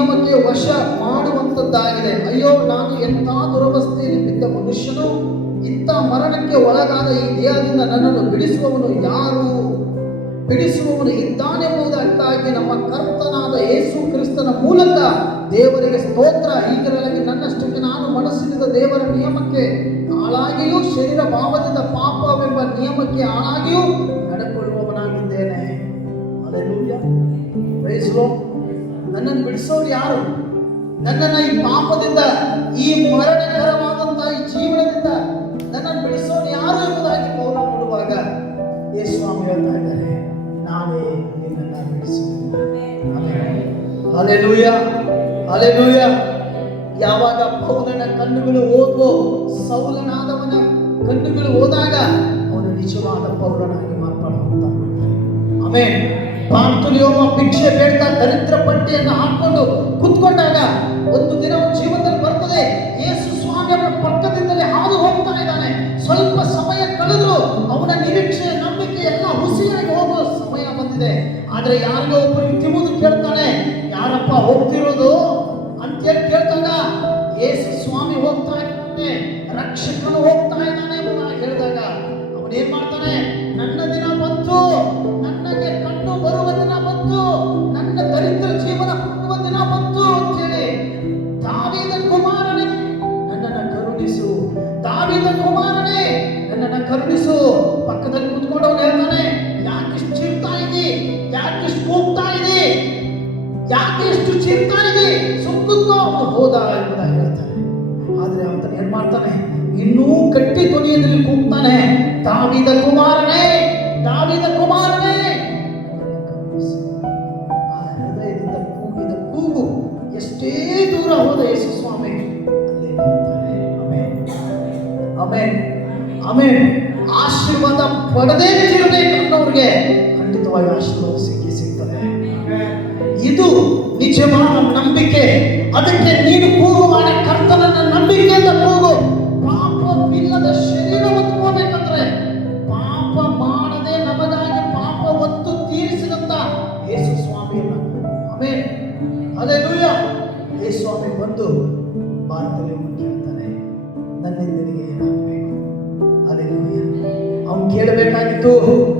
ನಿಯಮಕ್ಕೆ ವಶ ಮಾಡುವಂತದ್ದಾಗಿದೆ. ಅಯ್ಯೋ, ನಾನು ಎಂಥ ದುರವಸ್ಥೆಯಲ್ಲಿ ಬಿದ್ದ ಮನುಷ್ಯನು, ಇಂಥ ಮರಣಕ್ಕೆ ಒಳಗಾದ ಈ ದೇಹದಿಂದ ನನ್ನನ್ನು ಬಿಡಿಸುವವನು ಯಾರು? ಬಿಡಿಸುವವನು ಇದ್ದಾನೆಂಬುದಕ್ಕಾಗಿ ನಮ್ಮ ಕರ್ತನಾದ ಯೇಸು ಕ್ರಿಸ್ತನ ಮೂಲಕ ದೇವರಿಗೆ ಸ್ತೋತ್ರ. ಹೀಗಿರಲಾಗಿ ನನ್ನಷ್ಟಕ್ಕೆ ನಾನು ಮನಸ್ಸಿನಿಂದ ದೇವರ ನಿಯಮಕ್ಕೆ ಆಳಾಗಿಯೂ ಶರೀರ ಭಾವದಿಂದ ಪಾಪವೆಂಬ ನಿಯಮಕ್ಕೆ ಆಳಾಗಿಯೂ ನಡ್ಕೊಳ್ಳುವವನಾಗಿದ್ದೇನೆ. Hallelujah, praise lord. ನನ್ನನ್ನು ಬಿಡಿಸೋರು ಯಾರು? ನನ್ನನ್ನು ಈ ಪಾಪದಿಂದ, ಈ ಮರಣಕರವಾದಂತಹ ಈ ಜೀವನದಿಂದ ನನ್ನನ್ನು ಬಿಡಿಸೋರು ಯಾರು ಎಂಬುದಾಗಿ ಪೌಲ ನೋಡುವಾಗ ಯೇಸು ಸ್ವಾಮಿ ಹೇಳ್ತಾ ಇದ್ದಾರೆ, ನಾನೇ ನಿನ್ನನ್ನು ಬಿಡಿಸುತ್ತೇನೆ. Hallelujah, hallelujah. ಯಾವಾಗ ಪೌಲನ ಕಣ್ಣುಗಳು ಓದುವ, ಸೌಲನಾದವನ ಕಣ್ಣುಗಳು ಹೋದಾಗ ಅವನು ನಿಜವಾದ ಪೌಲನಾಗಿ ಮಾರ್ಪಾಡುತ್ತಾನೆ. ಆಮೆನ್. ಬಾರ್ತುಲಿಯೋಮ ಭಿಕ್ಷೆ ಬೇಡ್ತಾ ದರಿದ್ರ ಪಟ್ಟಿಯನ್ನು ಹಾಕೊಂಡು ಕುತ್ಕೊಂಡಾಗ ಒಂದು ದಿನ ಜೀವನದಲ್ಲಿ ಬರ್ತದೆ, ಯೇಸು ಸ್ವಾಮಿ ಅವನ ಪಕ್ಕದಿಂದಲೇ ಹಾದು ಹೋಗ್ತಾ ಇದ್ದಾನೆ. ಸ್ವಲ್ಪ ಸಮಯ ಕಳೆದ್ರು ಅವನ ನಿರೀಕ್ಷೆ, ನಂಬಿಕೆ ಎಲ್ಲ ಹುಸಿಯಾಗಿ ಹೋಗುವ ಸಮಯ ಬಂದಿದೆ. ಆದ್ರೆ ಯಾರಿಗೋ ಒಬ್ಬರಿಗೆ ತಿರುವುದು ಕೇಳ್ತಾನೆ, ಯಾರಪ್ಪ ಹೋಗ್ತಿರೋದು ಅಂತೇಳಿ ಕೇಳ್ತಾಗ ಯೇಸು ಸ್ವಾಮಿ ಹೋಗ್ತಾ ಇದ್ದಾನೆ, ರಕ್ಷಕನು ಹೋಗ್ತಾ ಇದ್ದಾನೆ ಎಂಬುದಾಗಿ ಹೇಳಿದಾಗ ಅವನೇನ್ ಮಾಡ್ತಾನೆ, ನನ್ನ ದಿನ ಬಂತು, ನನಗೆ ಕಣ್ಣು ಬರುವ ದಿನ ಬಂತು, ನನ್ನ ದರಿದ್ರ ಜೀವನ ಹುಟ್ಟುವ ದಿನ ಬಂತು ಅಂತೇಳಿ, ದಾವೀದ ಕುಮಾರನೇ ನನ್ನನ್ನು ಕರುಣಿಸು, ದಾವೀದ ಕುಮಾರನೇ ನನ್ನನ್ನು ಕರುಣಿಸು. ಪಕ್ಕದಲ್ಲಿ ಕೂತ್ಕೊಂಡು ಅವನು ಹೇಳ್ತಾನೆ, ಯಾಕಿಷ್ಟು ಚೀರ್ತಾ ಇದ್ದಿ, ಯಾಕಿಷ್ಟು ಕೂಗ್ತಾ ಇದ್ದಿ, ಯಾಕೆ ಇಷ್ಟು ಚೀರ್ತಾ ಇದ್ದಿ, ಸುಕ್ಕುತ್ಕೋ. ಅವನು ಹೋದ ಎಂಬುದಾಗಿ ಹೇಳ್ತಾನೆ. ಆದ್ರೆ ಅವನು ಏನ್ ಮಾಡ್ತಾನೆ, ಇನ್ನೂ ಗಟ್ಟಿ ಧ್ವನಿಯಲ್ಲಿ ಕೂಗ್ತಾನೆ, ದಾವೀದ ಕುಮಾರನೇ, ದಾವೀದ ಕುಮಾರನೇ. ಆ ಹೃದಯದಿಂದ ಕೂಗಿದ ಕೂಗು ಎಷ್ಟೇ ದೂರ ಹೋದ ಯೇಸು ಸ್ವಾಮಿ ಅಲ್ಲೇ ನಿಲ್ತಾನೆ. Amen, amen, amen. ಆಶೀರ್ವಾದ ಪಡೆದೇ ತಿರಬೇಕು ಅನ್ನೋರಿಗೆ ಖಂಡಿತವಾಗಿ ಆಶೀರ್ವಾದ ಸಿಗ್ತದೆ. ಇದು ನಿಜವಾದ ನಂಬಿಕೆ. ಅದಕ್ಕೆ ನೀನು ಕೂಗು ಮಾಡಿ ಕರ್ತನನ್ನ ನಂಬಿಕೆಯಿಂದ ಕೂಗು. ಪಾಪವಿಲ್ಲದ ಶರೀರ ಹೊತ್ಕೋಬೇಕಂದ್ರೆ ಪಾಪ ಮಾಡದೆ ನಮಗಾಗಿ ಪಾಪ ಹೊತ್ತು ತೀರಿಸಿದಂತ ಯೇಸು ಸ್ವಾಮಿಯನ್ನ, ಆಮೆನ್, ಹಲ್ಲೆಲೂಯಾ. ಯೇಸು ಸ್ವಾಮಿ ಬಂದು ಭಾರತದಲ್ಲಿ ಕೇಳ್ತಾನೆ, ನನ್ನಿಂದ ನಿನಗೆ ಏನಾಗಬೇಕು? ಹಲ್ಲೆಲೂಯಾ. ಅವನು ಕೇಳಬೇಕಾಗಿತ್ತು,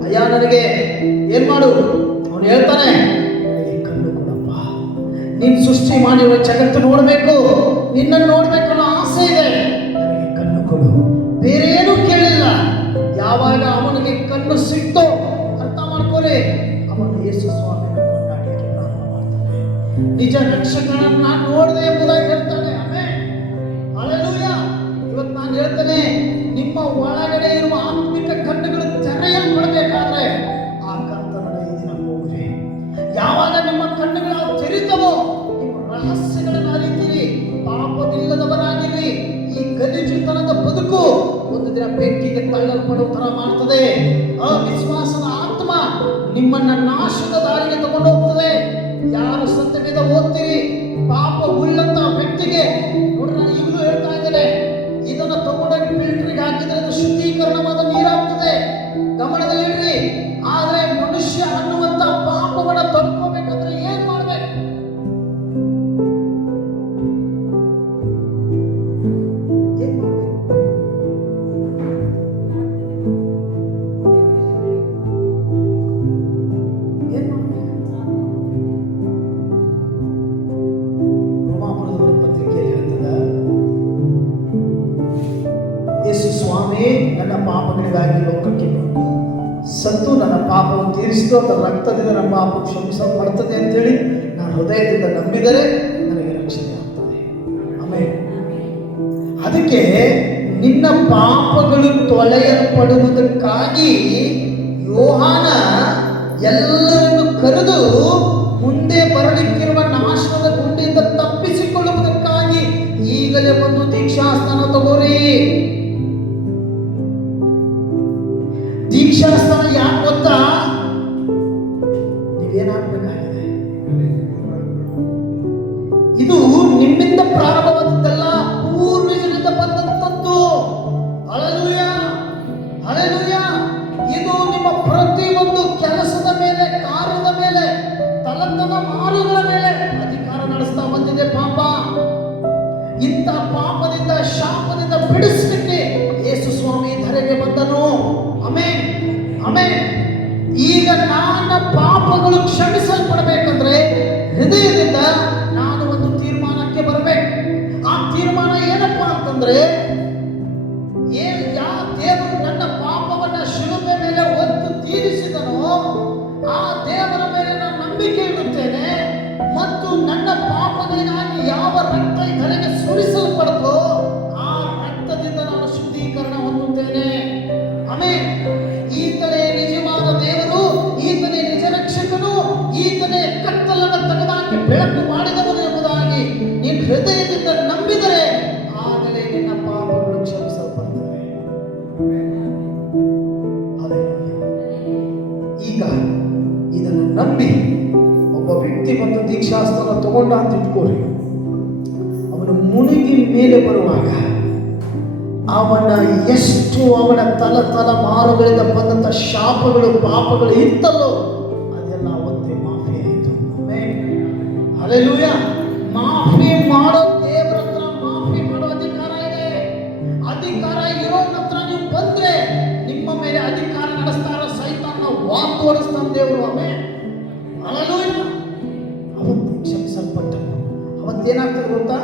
ಅಯ್ಯ ನನಗೆ ಏನ್ ಮಾಡು? ಅವನು ಹೇಳ್ತಾನೆ, ನನಗೆ ಕಣ್ಣು ಕೊಡಪ್ಪ, ನೀನು ಸೃಷ್ಟಿ ಮಾಡಿರುವ ಜಗತ್ತು ನೋಡಬೇಕು, ನಿನ್ನನ್ನು ನೋಡ್ಬೇಕನ್ನೋ ಆಸೆ ಇದೆ, ನನಗೆ ಕಣ್ಣು ಕೊಡು. ಬೇರೆ ಏನೂ ಕೇಳಿಲ್ಲ. ಯಾವಾಗ ಅವನಿಗೆ ಕಣ್ಣು ಸಿಕ್ತೋ ಅರ್ಥ ಮಾಡ್ಕೊಳ್ಳಿ, ಅವನು ಯೇಸು ಸ್ವಾಮಿಯನ್ನು ಕೊಂಡಾಡಲಿಕ್ಕೆ ಪ್ರಾರಂಭ ಮಾಡ್ತಾನೆ. ನಿಜ ರಕ್ಷಕನನ್ನು ನಾನು ನೋಡಿದೆ ಎಂಬುದಾಗಿ ಹೇಳ್ತಾನೆ. Amen, hallelujah. ಇವತ್ತು ನಾನು ಹೇಳ್ತೇನೆ, ನಿಮ್ಮ ಒಳಗಡೆ ಇರುವ ಆತ್ಮಿಕ ಕಣ್ಣುಗಳು ತೆರೆಯಲ್ಪಡಬೇಕಾದ್ರೆ ಆ ಕರ್ತನ ಈ ದಿನ ಹೋಗ್ರಿ. ಯಾವಾಗ ನಿಮ್ಮ ಕಣ್ಣುಗಳು ತೆರೀತವೋ ನಿಮ್ಮ ರಹಸ್ಯಗಳನ್ನು ಅರಿತೀರಿ, ಪಾಪವಿಲ್ಲದವರಾಗಿರಿ. ಈ ಗಲಿಜುತನದ ಬದುಕು ಒಂದು ದಿನ ಬೆಂಕಿಗೆ ತಳ್ಳಲ್ಪಡುವ ತರ ಮಾಡ್ತದೆ. ಅವಿಶ್ವಾಸದ ಆತ್ಮ ನಿಮ್ಮನ್ನ ನಾಶದ ದಾರಿಗೆ ತಗೊಂಡು ಹೋಗ್ತದೆ. ಯಾರು ಸತ್ಯವೇದ ಓದ್ತೀರಿ, ಪಾಪ ಉಳ್ಳಂತ ವ್ಯಕ್ತಿಗೆ ನೋಡ್ರಿ, ನಾನು ಈಗಲೂ ಹೇಳ್ತಾ ಇದ್ದೇನೆ, ಇದನ್ನು ತಗೊಂಡೋಗಿ ಫಿಲ್ಟರ್ಗೆ ಹಾಕಿದ್ರೆ ಅದು ಶುದ್ಧೀಕರಣವಾದ ನೀರಾಗ್ತದೆ. ಗಮನದಲ್ಲಿಡ್ರಿ. ಆದ್ರೆ ಮನುಷ್ಯ ಅನ್ನುವಂತ ಪಾಪವನ್ನು ತಡ್ಕೋಬೇಕಂದ್ರೆ ಏನ್ ಮಾಡ್ಬೇಕು? ರೋಮಾಪುರದವರ ಪತ್ರಿಕೆಯಲ್ಲಿ ಹೇಳ್ತದ, ಯೇಸು ಸ್ವಾಮಿ ನನ್ನ ಪಾಪಗಳಿಗಾಗಿ ಲೋಕಕ್ಕೆ ಬಂದು ಸತ್ತು ನನ್ನ ಪಾಪವನ್ನು ತೀರಿಸಿತು, ಅದರ ರಕ್ತದಿಂದ ನನ್ನ ಪಾಪ ಕ್ಷಮಿಸಲ್ಪಡ್ತದೆ ಅಂತೇಳಿ ನಾನು ಹೃದಯದಿಂದ ನಂಬಿದರೆ ನನಗೆ ರಕ್ಷಣೆ ಆಗ್ತದೆ. ಆಮೆನ್. ಅದಕ್ಕೆ ನಿನ್ನ ಪಾಪಗಳು ತೊಳೆಯಲ್ಪಡುವುದಕ್ಕಾಗಿ ಯೋಹಾನ ಎಲ್ಲರನ್ನು ಕರೆದು ಮುಂದೆ ಬರಲಿಕ್ಕಿರುವ ನಾಶದ ಗುಂಡಿಯಿಂದ ತಪ್ಪಿಸಿಕೊಳ್ಳುವುದಕ್ಕಾಗಿ ಈಗಲೇ ಬಂದು ದೀಕ್ಷಾಸ್ನಾನ ತಗೋರಿ. ದೀಕ್ಷಾಸ್ನಾನ ಯಾಕೆ ಗೊತ್ತಾ? ನೀವೇನಾಗಬೇಕಾಗಿದೆ, ಇದು ನಿಮ್ಮಿಂದ ಪ್ರಾರಂಭವಾದದ್ದಲ್ಲ, ಪೂರ್ವಜರಿಂದ ಬಂದಂತದ್ದು. Hallelujah, hallelujah. ಇದು ನಿಮ್ಮ ಪ್ರತಿಯೊಂದು ಕೆಲಸದ ಮೇಲೆ, ಕಾರ್ಯದ ಮೇಲೆ, ತಲೆ ಇಂಥ ಪಾಪದಿಂದ ಶಾಪದಿಂದ ಬಿಡಿಸಲಿಕ್ಕೆ ಯೇಸು ಸ್ವಾಮಿ ಧರೆಗೆ ಬಂದನು. Amen, amen. ಈಗ ನನ್ನ ಪಾಪಗಳು ಕ್ಷಮಿಸಲ್ಪಡಬೇಕಂದ್ರೆ ಹೃದಯದಿಂದ ನಾನು ಒಂದು ತೀರ್ಮಾನಕ್ಕೆ ಬರಬೇಕು. ಆ ತೀರ್ಮಾನ ಏನಪ್ಪಾ ಅಂತಂದ್ರೆ, ಯಾವ ದೇವರು ನನ್ನ ಪಾಪವನ್ನ ಶಿಲುಬೆ ಮೇಲೆ ಹೊತ್ತು ತೀರಿಸಿದನೋ ಆ ದೇವರ ಮೇಲೆ ನಾನು ನಂಬಿಕೆ ಇಡುತ್ತೇನೆ ಮತ್ತು ನನ್ನ ಪಾಪಗಳಿಗಾಗಿ ಯಾವ ರಕ್ತ ಧರೆಗೆ ಸುರಿಸಲ್ಪಡುತ್ತೋ ಆ ರಕ್ತದಿಂದ ನಾನು ಶುದ್ಧೀಕರಣ ಹೊಂದುತ್ತೇನೆ. ಆಮೆನ್. ಈತನೇ ನಿಜವಾದ ದೇವರು, ಈತನೇ ನಿಜ ರಕ್ಷಕನು, ಈತನೇ ಕತ್ತಲನ್ನು ತೆಗೆದಾಕಿ ಬೆಳಕು ಮಾಡಿದವನು ಎಂಬುದಾಗಿ ನೀನು ಹೃದಯದಿಂದ ನಂಬಿದರೆ ಆಗಲೇ ನಿನ್ನ ಪಾಪಗಳು ಕ್ಷಮಿಸಲ್ಪಡುತ್ತವೆ. ಈಗ ಇದನ್ನು ನಂಬಿ ಒಬ್ಬ ವ್ಯಕ್ತಿ ಬಂದು ದೀಕ್ಷಾಸ್ತ್ರ ತಗೊಂಡ ಅಂತ ಇಟ್ಕೋರಿ, ಅವನು ಮುಳುಗಿ ಮೇಲೆ ಬರುವಾಗ ಅವನ ಎಷ್ಟು ಅವನ ತಲೆಮಾರುಗಳಿಂದ ಬಂದಂಥ ಶಾಪಗಳು ಪಾಪಗಳು ಇತ್ತಲ್ಲೋ ಅದೆಲ್ಲ ಅವತ್ತೇ ಮಾಫಿ ಆಯಿತು. ಹಲ್ಲೆಲೂಯಾ. ಮಾಫಿ ಮಾಡೋ ದೇವರ ಹತ್ರ ಮಾಫಿ ಮಾಡೋ ಅಧಿಕಾರ ಇದೆ. ಅಧಿಕಾರ ಇರೋನ ಹತ್ರ ನೀವು ಬಂದ್ರೆ ನಿಮ್ಮ ಮೇಲೆ ಅಧಿಕಾರ ನಡೆಸ್ತಾರ ಸೈತಾನ ವಾಕ್ ಓಡಿಸ್ತಾನ ದೇವರು. Amen, hallelujah. ಅವತ್ತು ಕ್ಷಮಿಸಲ್ಪಟ್ಟನು. ಅವತ್ತೇನಾಗ್ತದೆ ಗೊತ್ತಾ,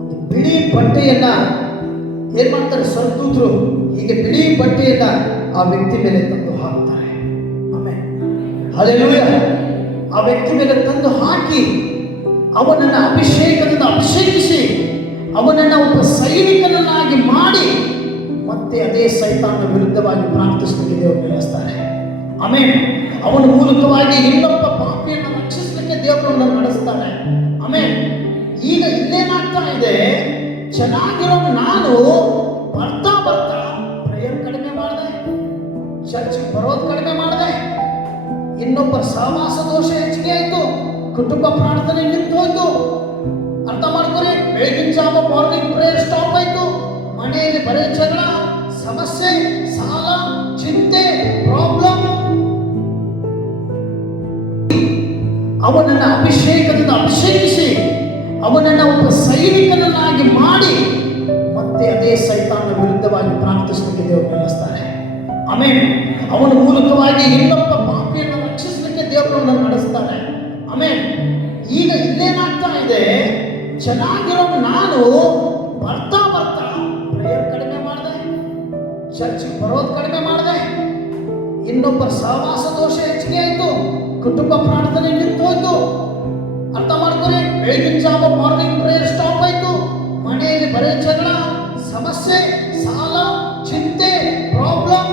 ಒಂದು ಬಿಳಿ ಬಟ್ಟೆಯನ್ನ ಏನ್ ಮಾಡ್ತಾರೆ ಸ್ವರ್ಗದೂತರು, ಹೀಗೆ ಬಿಳಿ ಬಟ್ಟೆಯನ್ನ ಆ ವ್ಯಕ್ತಿ ಮೇಲೆ ತಂದು ಹಾಕ್ತಾರೆ. Amen, hallelujah. ಆ ವ್ಯಕ್ತಿ ಮೇಲೆ ತಂದು ಹಾಕಿ ಅವನನ್ನ ಅಭಿಷೇಕದಿಂದ ಅಭಿಷೇಕಿಸಿ ಅವನನ್ನ ಒಬ್ಬ ಸೈನಿಕನನ್ನಾಗಿ ಮಾಡಿ ಮತ್ತೆ ಅದೇ ಸೈತಾನನ ವಿರುದ್ಧವಾಗಿ ಪ್ರಾರ್ಥಿಸಲಿಕ್ಕೆ ದೇವರು ನಿಲ್ಲಿಸ್ತಾರೆ. ಆಮೆನ್. ಅವನ ಮೂಲಕವಾಗಿ ಇನ್ನೊಬ್ಬ ಪಾಪಿಯನ್ನು ರಕ್ಷಿಸಲಿಕ್ಕೆ ದೇವರನ್ನು ನಡೆಸ್ತಾನೆ. ಆಮೆನ್. ಈಗ ಇಲ್ಲೇನಾಗ್ತಾ ಇದೆ, ಚೆನ್ನಾಗಿರೋ ನಾನು ಬರ್ತಾ ಪ್ರೇಯರ್ ಕಡಿಮೆ ಮಾಡಿದೆ, ಚರ್ಚ್ಗೆ ಬರೋದು ಕಡಿಮೆ ಮಾಡಿದೆ, ಇನ್ನೊಬ್ಬರ ಸಹವಾಸ ದೋಷ ಹೆಚ್ಚಿಗೆ ಆಯಿತು, ಕುಟುಂಬ ಪ್ರಾರ್ಥನೆ ನಿಂತು ಹೋಯ್ತು. ಅರ್ಥ ಮಾಡ್ಕೊರಿ, ಬೆಳಗಿನ ಜಾವ ಮಾರ್ನಿಂಗ್ ಪ್ರೇಯರ್ ಸ್ಟಾಪ್ ಆಯಿತು, ಮನೆಯಲ್ಲಿ ಬರೀ ಜಗಳ, ಸಮಸ್ಯೆ, ಸಾಲ, ಚಿಂತೆ, ಪ್ರಾಬ್ಲಮ್. ಅವನನ್ನು ಅಭಿಷೇಕದಿಂದ ಅಭಿಷೇಕಿಸಿ ಅವನನ್ನು ಒಬ್ಬ ಸೈನಿಕನನ್ನಾಗಿ ಮಾಡಿ ಮತ್ತೆ ಅದೇ ಸೈತಾನನ ವಿರುದ್ಧವಾಗಿ ಪ್ರಾರ್ಥಿಸಲಿಕ್ಕೆ ದೇವರು ನಿಲ್ಲಿಸ್ತಾರೆ. ಆಮೆನ್. ಅವನ ಮೂಲಕವಾಗಿ ಇನ್ನೊಬ್ಬ ಪಾಪಿಯನ್ನು ರಕ್ಷಿಸಲಿಕ್ಕೆ ದೇವರನ್ನು ನಡೆಸ್ತಾರೆ. ಆಮೆನ್. ಈಗ ಇಲ್ಲೇನಾಗ್ತಾ ಇದೆ, ಚೆನ್ನಾಗಿರೋ ನಾನು ಬರ್ತಾ ಪ್ರೇಯರ್ ಕಡಿಮೆ ಮಾಡಿದೆ, ಚರ್ಚ್ಗೆ ಬರೋದು ಕಡಿಮೆ ಮಾಡಿದೆ, ಇನ್ನೊಬ್ಬರ ಸಹವಾಸ ದೋಷ ಹೆಚ್ಚಿಗೆ ಆಯಿತು, ಕುಟುಂಬ ಪ್ರಾರ್ಥನೆ ನಿಂತು ಹೋಯ್ತು. ಅರ್ಥ ಮಾಡ್ಕೊರಿ, ಬೆಳಗಿನ ಜಾವ ಮಾರ್ನಿಂಗ್ ಪ್ರೇಯರ್ ಸ್ಟಾಪ್ ಆಯಿತು, ಮನೆಯಲ್ಲಿ ಬರೀ ಜಗಳ, ಸಮಸ್ಯೆ, ಸಾಲ, ಚಿಂತೆ, ಪ್ರಾಬ್ಲಮ್.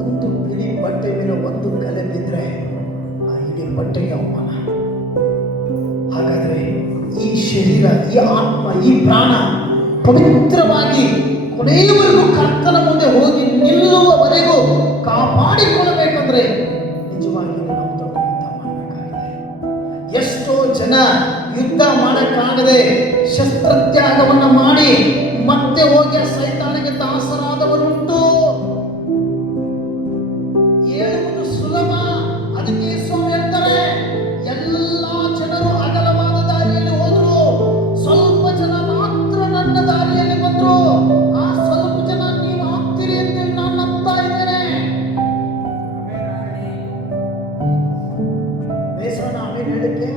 ಒಂದು ಬಿಳಿ ಬಟ್ಟೆ ಮೇಲೆ ಒಂದು ಕಲೆ ಬಿದ್ದರೆ ಆ ಇಡೀ ಬಟ್ಟೆಗೆ ಅವಮಾನ. ಹಾಗಾದ್ರೆ ಈ ಶರೀರ, ಈ ಆತ್ಮ, ಈ ಪ್ರಾಣ ಪವಿತ್ರವಾಗಿ ಕೊನೆಯವರೆಗೂ ಕರ್ತನ ಮುಂದೆ ಹೋಗಿ ನಿಲ್ಲುವವರೆಗೂ ಕಾಪಾಡಿಕೊಳ್ಳಬೇಕಂದ್ರೆ ನಿಜವಾಗಿಯೂ ನಾವು ದೊಡ್ಡ ಯುದ್ಧ ಮಾಡಬೇಕಾಗಿದೆ. ಎಷ್ಟೋ ಜನ ಯುದ್ಧ ಮಾಡಕ್ಕಾಗದೆ ಶಸ್ತ್ರತ್ಯಾಗವನ್ನು ಮಾಡಿ ಮತ್ತೆ ಹೋಗಿ ಸೈತಾನಿಗೆ ದಾಸರಾದವರುಂಟು. ಹೇಳುವುದು ಸುಲಭ, ಅದಕ್ಕೆ ಸ್ವಾಮಿ ಹೇಳ್ತಾರೆ, ಎಲ್ಲ ಜನರು ಅಗಲವಾದ ದಾರಿಯಲ್ಲಿ ಹೋದ್ರು, ಸ್ವಲ್ಪ ಜನ ಮಾತ್ರ ನನ್ನ ದಾರಿಯಲ್ಲಿ ಬಂದ್ರು. ಆ ಸ್ವಲ್ಪ ಜನ ನೀವು ಆಗ್ತೀರಿ ಅಂತ ನಾನು ನಂಬ್ತಾ ಇದ್ದೇನೆ. ಬೇಸರ ಆಮೇಲೆ ಹೇಳಕ್ಕೆ